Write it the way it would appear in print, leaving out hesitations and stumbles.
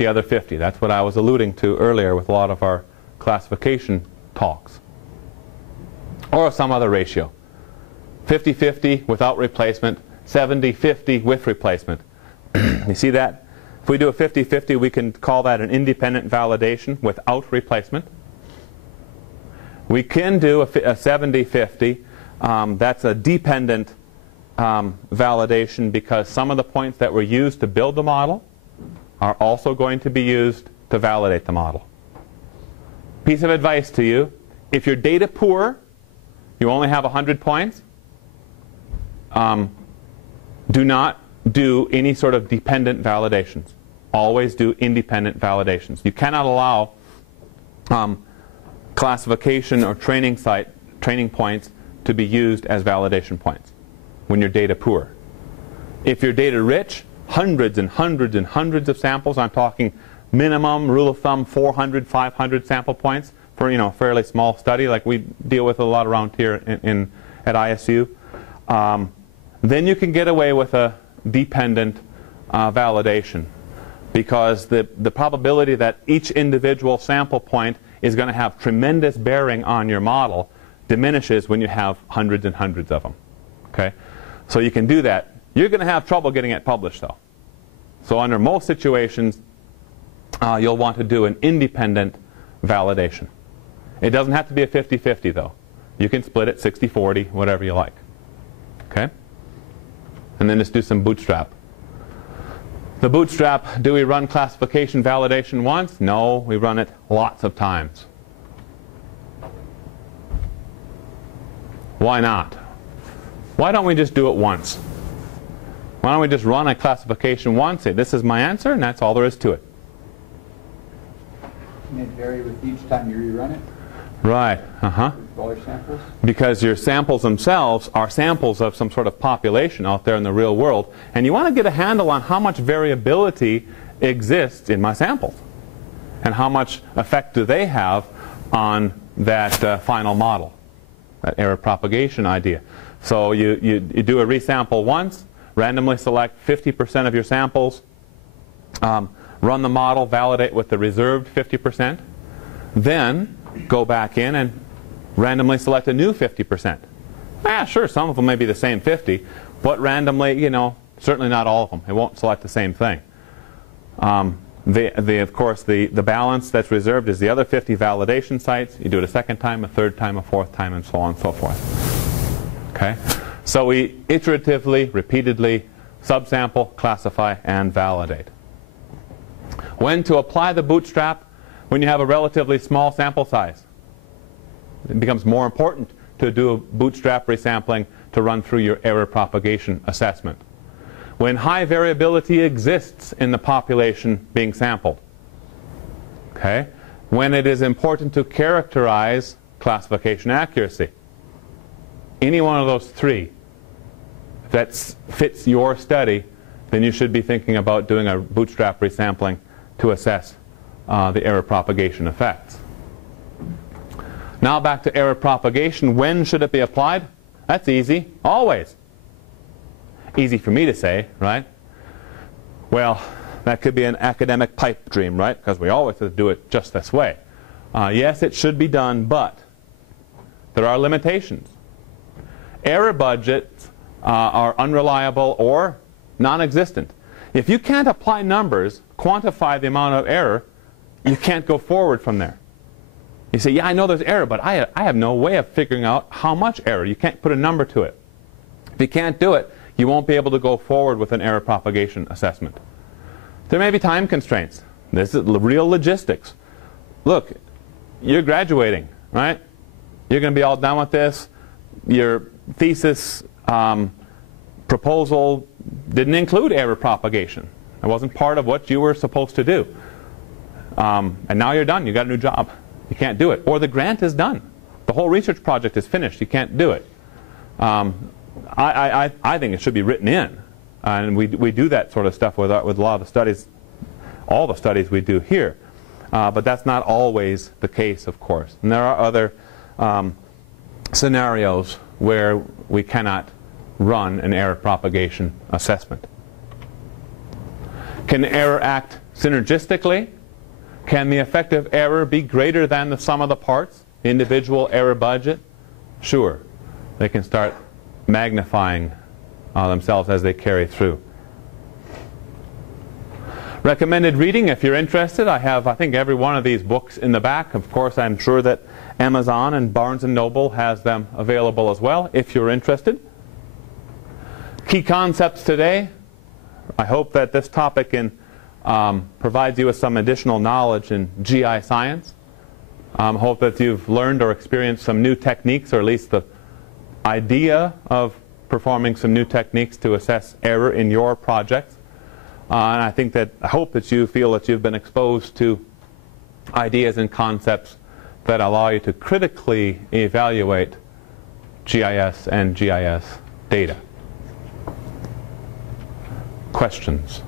the other 50. That's what I was alluding to earlier with a lot of our classification talks. Or some other ratio. 50-50 without replacement, 70-50 with replacement. You see that? If we do a 50-50, we can call that an independent validation without replacement. We can do a 70-50. That's a dependent validation because some of the points that were used to build the model are also going to be used to validate the model. Piece of advice to you, if you're data poor, you only have 100 points, do not do any sort of dependent validations. Always do independent validations. You cannot allow classification or training points to be used as validation points when you're data poor. If you're data rich, hundreds and hundreds and hundreds of samples, I'm talking minimum, rule of thumb, 400, 500 sample points for a fairly small study like we deal with a lot around here at ISU, then you can get away with a dependent validation because the probability that each individual sample point is going to have tremendous bearing on your model diminishes when you have hundreds and hundreds of them. Okay? So you can do that. You're going to have trouble getting it published though. So under most situations, you'll want to do an independent validation. It doesn't have to be a 50-50 though. You can split it 60-40, whatever you like. Okay? And then just do some Bootstrap. The Bootstrap, do we run classification validation once? No, we run it lots of times. Why not? Why don't we just do it once? Why don't we just run a classification once, say this is my answer, and that's all there is to it. Can it vary with each time you rerun it? Right. Smaller samples? Because your samples themselves are samples of some sort of population out there in the real world, and you want to get a handle on how much variability exists in my samples, and how much effect do they have on that final model, that error propagation idea. So you do a resample once, randomly select 50% of your samples, run the model, validate with the reserved 50%, then go back in and randomly select a new 50%. Sure, some of them may be the same 50, but randomly, certainly not all of them. It won't select the same thing. Of course, the balance that's reserved is the other 50 validation sites. You do it a second time, a third time, a fourth time, and so on and so forth. Okay? So we iteratively, repeatedly subsample, classify, and validate. When to apply the Bootstrap? When you have a relatively small sample size. It becomes more important to do a Bootstrap resampling to run through your error propagation assessment. When high variability exists in the population being sampled. Okay? When it is important to characterize classification accuracy. Any one of those three, if that fits your study, then you should be thinking about doing a Bootstrap resampling to assess the error propagation effects. Now back to error propagation. When should it be applied? That's easy. Always. Easy for me to say, right? Well, that could be an academic pipe dream, right? Because we always have to do it just this way. Yes, it should be done, but there are limitations. Error budgets are unreliable or non-existent. If you can't apply numbers, quantify the amount of error, you can't go forward from there. You say, yeah, I know there's error, but I have no way of figuring out how much error. You can't put a number to it. If you can't do it, you won't be able to go forward with an error propagation assessment. There may be time constraints. This is real logistics. Look, you're graduating, right? You're going to be all done with this. Your thesis proposal didn't include error propagation. It wasn't part of what you were supposed to do. And now you're done. You got a new job. You can't do it. Or the grant is done. The whole research project is finished. You can't do it. I think it should be written in. And we do that sort of stuff with a lot of the studies, all the studies we do here. But that's not always the case, of course. And there are other scenarios where we cannot run an error propagation assessment. Can error act Synergistically, can the effective error be greater than the sum of the parts? Individual error budget? Sure. They can start magnifying themselves as they carry through. Recommended reading, if you're interested, I have, I think, every one of these books in the back. Of course, I'm sure that Amazon and Barnes & Noble has them available as well, if you're interested. Key concepts today. I hope that this topic provides you with some additional knowledge in GI science. Hope that you've learned or experienced some new techniques, or at least the idea of performing some new techniques to assess error in your projects. And I hope that you feel that you've been exposed to ideas and concepts that allow you to critically evaluate GIS and GIS data. Questions?